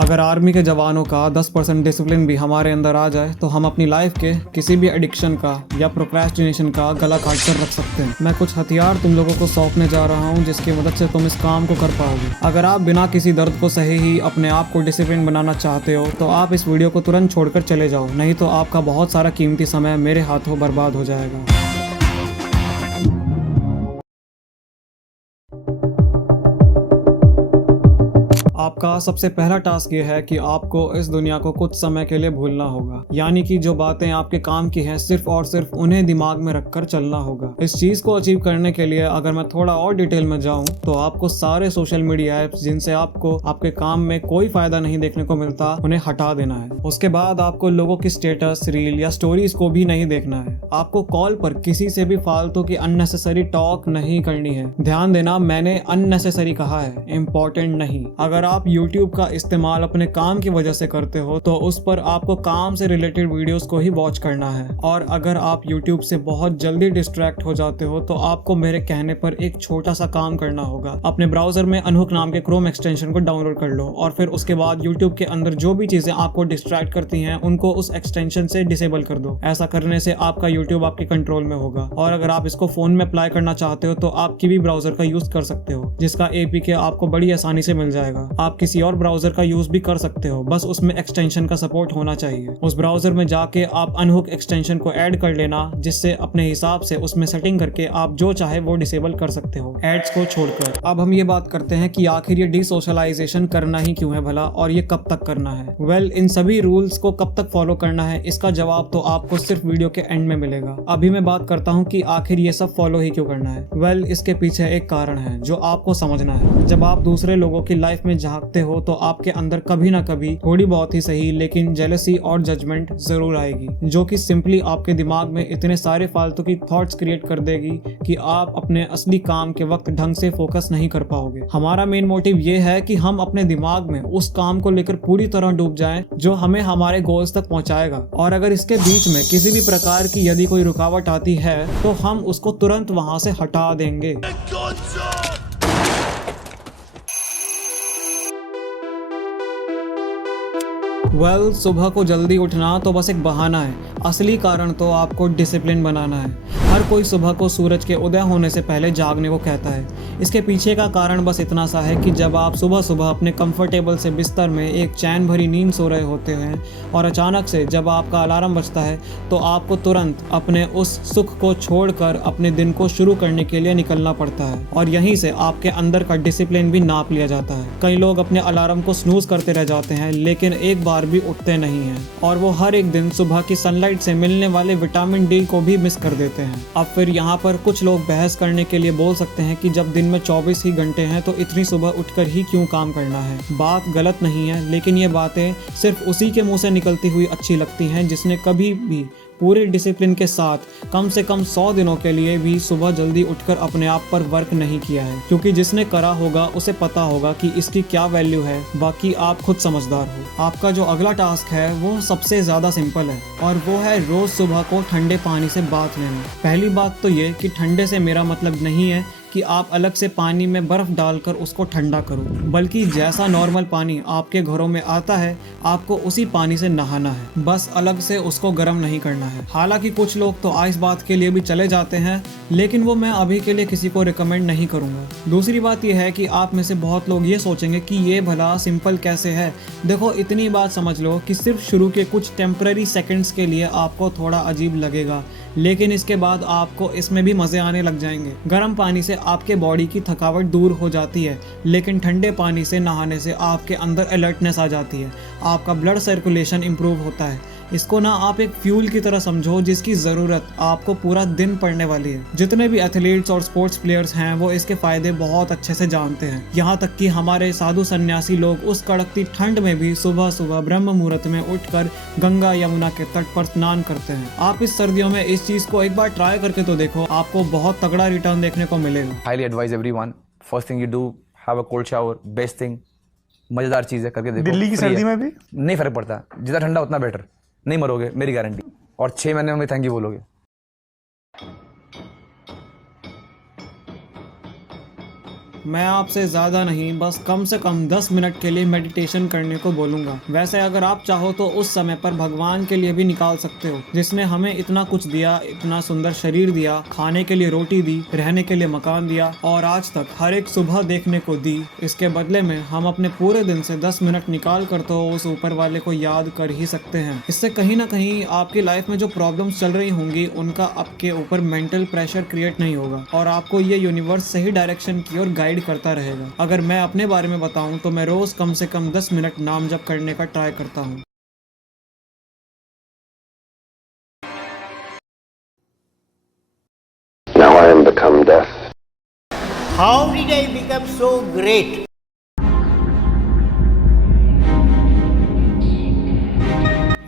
अगर आर्मी के जवानों का 10% डिसिप्लिन भी हमारे अंदर आ जाए तो हम अपनी लाइफ के किसी भी एडिक्शन का या प्रोक्रेस्टिनेशन का गला काट कर रख सकते हैं। मैं कुछ हथियार तुम लोगों को सौंपने जा रहा हूं जिसकी मदद से तुम इस काम को कर पाओगे। अगर आप बिना किसी दर्द को सहे ही अपने आप को डिसिप्लिन बनाना चाहते हो तो आप इस वीडियो को तुरंत छोड़कर चले जाओ, नहीं तो आपका बहुत सारा कीमती समय मेरे हाथों बर्बाद हो जाएगा। आपका सबसे पहला टास्क ये है कि आपको इस दुनिया को कुछ समय के लिए भूलना होगा, यानी कि जो बातें आपके काम की हैं सिर्फ और सिर्फ उन्हें दिमाग में रखकर चलना होगा। इस चीज को अचीव करने के लिए अगर मैं थोड़ा और डिटेल में जाऊं तो आपको सारे सोशल मीडिया ऐप्स जिनसे आपको आपके काम में कोई फायदा नहीं देखने को मिलता उन्हें हटा देना है। उसके बाद आपको लोगों की स्टेटस, रील या स्टोरीज को भी नहीं देखना है। आपको कॉल पर किसी से भी फालतू की अननेसेसरी टॉक नहीं करनी है। ध्यान देना, मैंने अननेसेसरी कहा है, इम्पोर्टेंट नहीं। अगर आप YouTube का इस्तेमाल अपने काम की वजह से करते हो तो उस पर आपको काम से रिलेटेड वीडियोस को ही वॉच करना है। और अगर आप YouTube से बहुत जल्दी डिस्ट्रैक्ट हो जाते हो तो आपको मेरे कहने पर एक छोटा सा काम करना होगा। अपने ब्राउजर में अनहुक नाम के क्रोम एक्सटेंशन को डाउनलोड कर लो और फिर उसके बाद YouTube के अंदर जो भी चीजें आपको डिस्ट्रैक्ट करती हैं उनको उस एक्सटेंशन से डिसेबल कर दो। ऐसा करने से आपका YouTube आपके कंट्रोल में होगा। और अगर आप इसको फोन में अप्लाई करना चाहते हो तो आप किवी ब्राउजर का यूज कर सकते हो, जिसका APK आपको बड़ी आसानी से मिल जाएगा। आप किसी और ब्राउजर का यूज भी कर सकते हो, बस उसमें एक्सटेंशन का सपोर्ट होना चाहिए। उस ब्राउजर में जाके आप अनहुक एक्सटेंशन को ऐड कर लेना, जिससे अपने हिसाब से उसमें सेटिंग करके आप जो चाहे वो डिसेबल कर सकते हो, एड्स को छोड़कर। अब हम ये बात करते हैं कि आखिर ये डिसोशलाइजेशन करना ही क्यों है भला, और ये कब तक करना है। वेल, इन सभी रूल्स को कब तक फॉलो करना है इसका जवाब तो आपको सिर्फ वीडियो के एंड में मिलेगा। अभी मैं बात करता हूँ कि आखिर ये सब फॉलो ही क्यों करना है। वेल, इसके पीछे एक कारण है जो आपको समझना है। जब आप दूसरे लोगों की लाइफ में झांकते हो तो आपके अंदर कभी ना कभी थोड़ी बहुत ही सही लेकिन जेलसी और जजमेंट जरूर आएगी, जो कि सिंपली आपके दिमाग में इतने सारे फालतू की थॉट्स क्रिएट कर देगी कि आप अपने असली काम के वक्त ढंग से फोकस नहीं कर पाओगे। हमारा मेन मोटिव ये है कि हम अपने दिमाग में उस काम को लेकर पूरी तरह डूब जाएं जो हमें हमारे गोल्स तक पहुंचाएगा। और अगर इसके बीच में किसी भी प्रकार की यदि कोई रुकावट आती है तो हम उसको तुरंत वहां से हटा देंगे। वेल, सुबह को जल्दी उठना तो बस एक बहाना है, असली कारण तो आपको डिसिप्लिन बनाना है। हर कोई सुबह को सूरज के उदय होने से पहले जागने को कहता है। इसके पीछे का कारण बस इतना सा है कि जब आप सुबह सुबह अपने कंफर्टेबल से बिस्तर में एक चैन भरी नींद सो रहे होते हैं और अचानक से जब आपका अलार्म बजता है तो आपको तुरंत अपने उस सुख को छोड़कर अपने दिन को शुरू करने के लिए निकलना पड़ता है। और यहीं से आपके अंदर का डिसिप्लिन भी नाप लिया जाता है। कई लोग अपने अलार्म को स्नूज करते रह जाते हैं लेकिन एक बार भी उठते नहीं हैं, और वो हर एक दिन सुबह की सनलाइट से मिलने वाले विटामिन D को भी मिस कर देते हैं। अब फिर यहाँ पर कुछ लोग बहस करने के लिए बोल सकते हैं कि जब दिन में 24 ही घंटे हैं तो इतनी सुबह उठकर ही क्यों काम करना है। बात गलत नहीं है, लेकिन ये बातें सिर्फ उसी के मुंह से निकलती हुई अच्छी लगती हैं जिसने कभी भी पूरे डिसिप्लिन के साथ कम से कम 100 दिनों के लिए भी सुबह जल्दी उठकर अपने आप पर वर्क नहीं किया है। क्योंकि जिसने करा होगा उसे पता होगा कि इसकी क्या वैल्यू है। बाकी आप खुद समझदार हो। आपका जो अगला टास्क है वो सबसे ज़्यादा सिंपल है, और वो है रोज़ सुबह को ठंडे पानी से बाथ लेना। पहली बात तो ये कि ठंडे से मेरा मतलब नहीं है कि आप अलग से पानी में बर्फ डालकर उसको ठंडा करो, बल्कि जैसा नॉर्मल पानी आपके घरों में आता है आपको उसी पानी से नहाना है, बस अलग से उसको गर्म नहीं करना है। हालांकि कुछ लोग तो आइस बात के लिए भी चले जाते हैं, लेकिन वो मैं अभी के लिए किसी को रिकमेंड नहीं करूँगा। दूसरी बात यह है कि आप में से बहुत लोग ये सोचेंगे कि ये भला सिंपल कैसे है। देखो, इतनी बात समझ लो कि सिर्फ शुरू के कुछ टेम्पररी सेकेंड्स के लिए आपको थोड़ा अजीब लगेगा, लेकिन इसके बाद आपको इसमें भी मज़े आने लग जाएंगे। गर्म पानी से आपके बॉडी की थकावट दूर हो जाती है, लेकिन ठंडे पानी से नहाने से आपके अंदर अलर्टनेस आ जाती है, आपका ब्लड सर्कुलेशन इंप्रूव होता है। इसको ना आप एक फ्यूल की तरह समझो जिसकी ज़रूरत आपको पूरा दिन पड़ने वाली है। जितने भी एथलीट्स और स्पोर्ट्स प्लेयर्स हैं वो इसके फ़ायदे बहुत अच्छे से जानते हैं। यहाँ तक कि हमारे साधु सन्यासी लोग उस कड़कती ठंड में भी सुबह सुबह ब्रह्म मुहूर्त में उठकर गंगा यमुना के तट पर स्नान करते हैं। आप इस सर्दियों में इस चीज़ को एक बार ट्राई करके तो देखो, आपको बहुत तगड़ा रिटर्न देखने को मिलेगा। Highly advise everyone, first thing you do have a cold shower, best thing, मजेदार चीज़ है, करके देखो। दिल्ली की सर्दी में भी नहीं फर्क पड़ता, जितना ठंडा उतना बेटर, नहीं मरोगे मेरी गारंटी, और 6 महीने में थैंक यू बोलोगे। मैं आपसे ज़्यादा नहीं, बस कम से कम 10 मिनट के लिए मेडिटेशन करने को बोलूँगा। वैसे अगर आप चाहो तो उस समय पर भगवान के लिए भी निकाल सकते हो, जिसने हमें इतना कुछ दिया, इतना सुंदर शरीर दिया, खाने के लिए रोटी दी, रहने के लिए मकान दिया और आज तक हर एक सुबह देखने को दी। इसके बदले में हम अपने पूरे दिन से 10 मिनट निकाल कर तो उस ऊपर वाले को याद कर ही सकते हैं। इससे कहीं ना कहीं आपकी लाइफ में जो प्रॉब्लम्स चल रही होंगी उनका आपके ऊपर मेंटल प्रेशर क्रिएट नहीं होगा और आपको ये यूनिवर्स सही डायरेक्शन की ओर गाइड करता रहेगा। अगर मैं अपने बारे में बताऊं तो मैं रोज कम से कम 10 मिनट नाम जप करने का ट्राई करता हूं। Now I am become death. How did I become so great?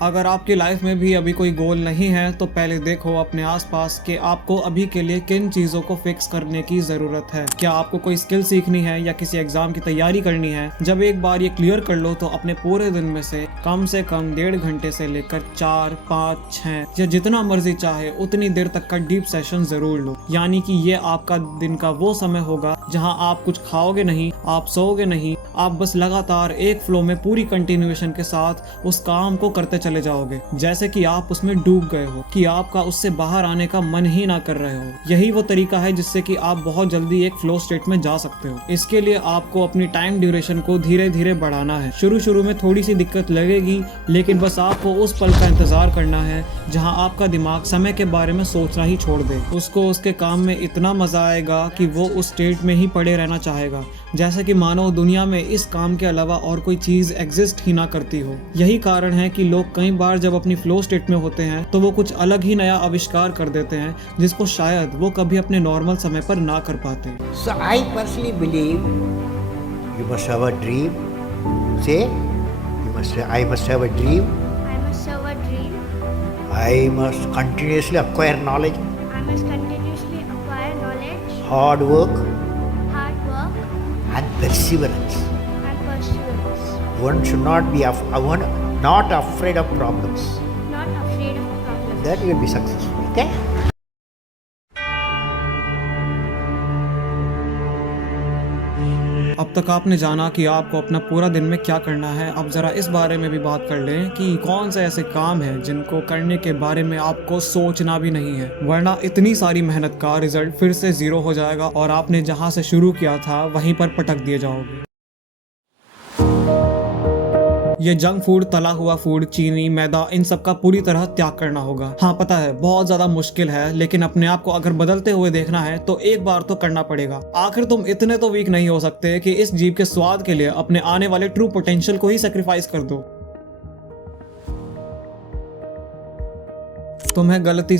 अगर आपकी लाइफ में भी अभी कोई गोल नहीं है तो पहले देखो अपने आसपास कि आपको अभी के लिए किन चीज़ों को फिक्स करने की ज़रूरत है। क्या आपको कोई स्किल सीखनी है या किसी एग्जाम की तैयारी करनी है? जब एक बार ये क्लियर कर लो तो अपने पूरे दिन में से कम 1.5 घंटे से लेकर 4, 5, 6 या जितना मर्जी चाहे उतनी देर तक का डीप सेशन जरूर लो। यानी कि ये आपका दिन का वो समय होगा जहाँ आप कुछ खाओगे नहीं, आप सोओगे नहीं, आप बस लगातार एक फ्लो में पूरी कंटिन्यूएशन के साथ उस काम को करते चले जाओगे, जैसे कि आप उसमें डूब गए हो, कि आपका उससे बाहर आने का मन ही ना कर रहे हो। यही वो तरीका है जिससे कि आप बहुत जल्दी एक फ्लो स्टेट में जा सकते हो। इसके लिए आपको अपनी टाइम ड्यूरेशन को धीरे धीरे बढ़ाना है। शुरू में थोड़ी सी दिक्कत लगेगी, लेकिन बस आपको उस पल का इंतजार करना है जहां आपका दिमाग समय के बारे में सोचना ही छोड़ दे। उसको उसके काम में इतना मजा आएगा कि वो उस स्टेट में ही पड़े रहना चाहेगा, जैसे कि मानो दुनिया में इस काम के अलावा और कोई चीज एग्जिस्ट ही ना करती हो। यही कारण है कि लोग कई बार जब अपनी फ्लो स्टेट में होते हैं तो वो कुछ अलग ही नया आविष्कार कर देते हैं जिसको शायद वो कभी अपने नॉर्मल समय पर ना कर पाते। So I personally believe you must have a dream. Say, I must have a dream. I must have a dream. I must continuously acquire knowledge, I must continuously acquire knowledge, hard work, hard work, and perseverance. and perseverance. One should not be not afraid of problems. Not afraid of problems. Then you will be successful. Okay? अब तक आपने जाना कि आपको अपना पूरा दिन में क्या करना है। अब जरा इस बारे में भी बात कर लें कि कौन से ऐसे काम हैं जिनको करने के बारे में आपको सोचना भी नहीं है, वरना इतनी सारी मेहनत का रिजल्ट फिर से 0 हो जाएगा और आपने जहां से शुरू किया था वहीं पर पटक दिए जाओगे। ये जंक फूड, तला हुआ फूड, चीनी, मैदा, इन सब का पूरी तरह त्याग करना होगा। हाँ पता है बहुत ज्यादा मुश्किल है, लेकिन अपने आप को अगर बदलते हुए देखना है तो एक बार तो करना पड़ेगा। आखिर तुम इतने तो वीक नहीं हो सकते कि इस जीभ के स्वाद के लिए अपने आने वाले ट्रू पोटेंशियल को ही सेक्रीफाइस कर दो। तुम्हें गलती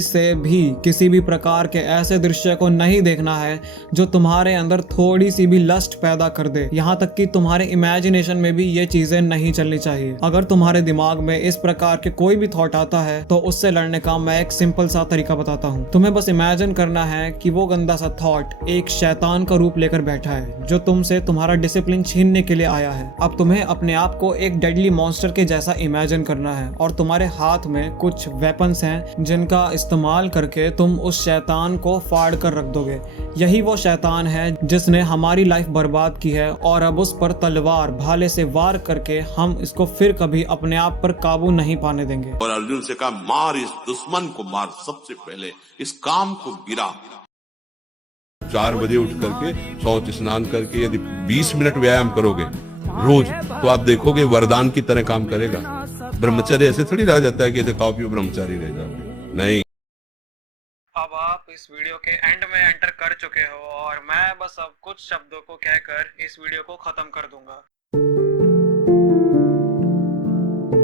से भी किसी भी प्रकार के ऐसे दृश्य को नहीं देखना है जो तुम्हारे अंदर थोड़ी सी भी लस्ट पैदा कर दे। यहाँ तक कि तुम्हारे इमेजिनेशन में भी ये चीजें नहीं चलनी चाहिए। अगर तुम्हारे दिमाग में इस प्रकार के कोई भी थॉट आता है तो उससे लड़ने का मैं एक सिंपल सा तरीका बताता हूँ। तुम्हें बस इमेजिन करना है कि वो गंदा सा थॉट एक शैतान का रूप लेकर बैठा है जो तुमसे तुम्हारा डिसिप्लिन छीनने के लिए आया है। अब तुम्हें अपने आप को एक डेडली मॉन्स्टर के जैसा इमेजिन करना है और तुम्हारे हाथ में कुछ वेपन्स हैं जिनका इस्तेमाल करके तुम उस शैतान को फाड़ कर रख दोगे। यही वो शैतान है जिसने हमारी लाइफ बर्बाद की है और अब उस पर तलवार भाले से वार करके हम इसको फिर कभी अपने आप पर काबू नहीं पाने देंगे। और अर्जुन से कहा, मार इस दुश्मन को, मार सबसे पहले इस काम को गिरा। 4 बजे उठ करके शौच स्नान करके यदि 20 मिनट व्यायाम करोगे रोज तो आप देखोगे वरदान की तरह काम करेगा। ब्रह्मचर्य ऐसे थोड़ी रह जाता है कि ऐसे खाओ पियो ब्रह्मचारी रह जाओगे, नहीं। अब आप इस वीडियो के एंड में एंटर कर चुके हो और मैं बस अब कुछ शब्दों को कहकर इस वीडियो को खत्म कर दूंगा।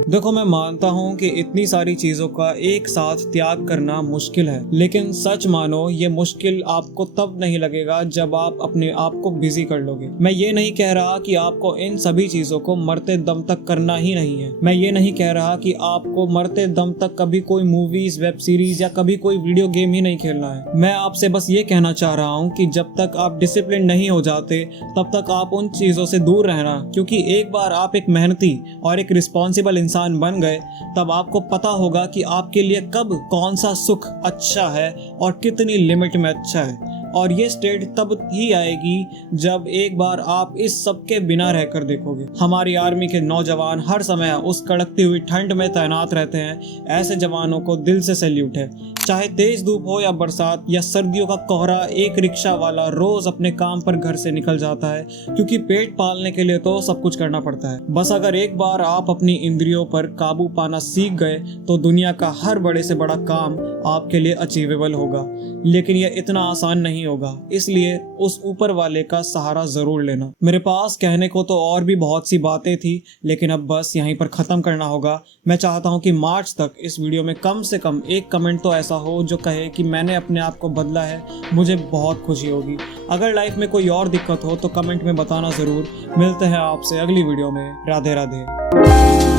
देखो मैं मानता हूँ कि इतनी सारी चीजों का एक साथ त्याग करना मुश्किल है, लेकिन सच मानो ये मुश्किल आपको तब नहीं लगेगा जब आप अपने आप को बिजी कर लोगे। मैं ये नहीं कह रहा कि आपको इन सभी चीजों को मरते दम तक करना ही नहीं है। मैं ये नहीं कह रहा कि आपको मरते दम तक कभी कोई मूवीज, वेब सीरीज या कभी कोई वीडियो गेम ही नहीं खेलना है। मैं आपसे बस ये कहना चाह रहा हूँ कि जब तक आप डिसिप्लिन नहीं हो जाते तब तक आप उन चीजों से दूर रहना, क्योंकि एक बार आप एक मेहनती और एक रिस्पॉन्सिबल इंसान बन गए तब आपको पता होगा कि आपके लिए कब कौन सा सुख अच्छा है और कितनी लिमिट में अच्छा है। और ये स्टेट तब ही आएगी जब एक बार आप इस सब के बिना रहकर देखोगे। हमारी आर्मी के नौजवान हर समय उस कड़कती हुई ठंड में तैनात रहते हैं। ऐसे जवानों को दिल से सैल्यूट है। चाहे तेज धूप हो या बरसात या सर्दियों का कोहरा, एक रिक्शा वाला रोज अपने काम पर घर से निकल जाता है, क्योंकि पेट पालने के लिए तो सब कुछ करना पड़ता है। बस अगर एक बार आप अपनी इंद्रियों पर काबू पाना सीख गए तो दुनिया का हर बड़े से बड़ा काम आपके लिए अचीवेबल होगा। लेकिन यह इतना आसान नहीं होगा, इसलिए उस ऊपर वाले का सहारा जरूर लेना। मेरे पास कहने को तो और भी बहुत सी बातें थी, लेकिन अब बस यहीं पर खत्म करना होगा। मैं चाहता हूं कि मार्च तक इस वीडियो में कम से कम एक कमेंट तो ऐसा हो जो कहे कि मैंने अपने आप को बदला है। मुझे बहुत खुशी होगी। अगर लाइफ में कोई और दिक्कत हो तो कमेंट में बताना जरूर। मिलते हैं आपसे अगली वीडियो में। राधे राधे।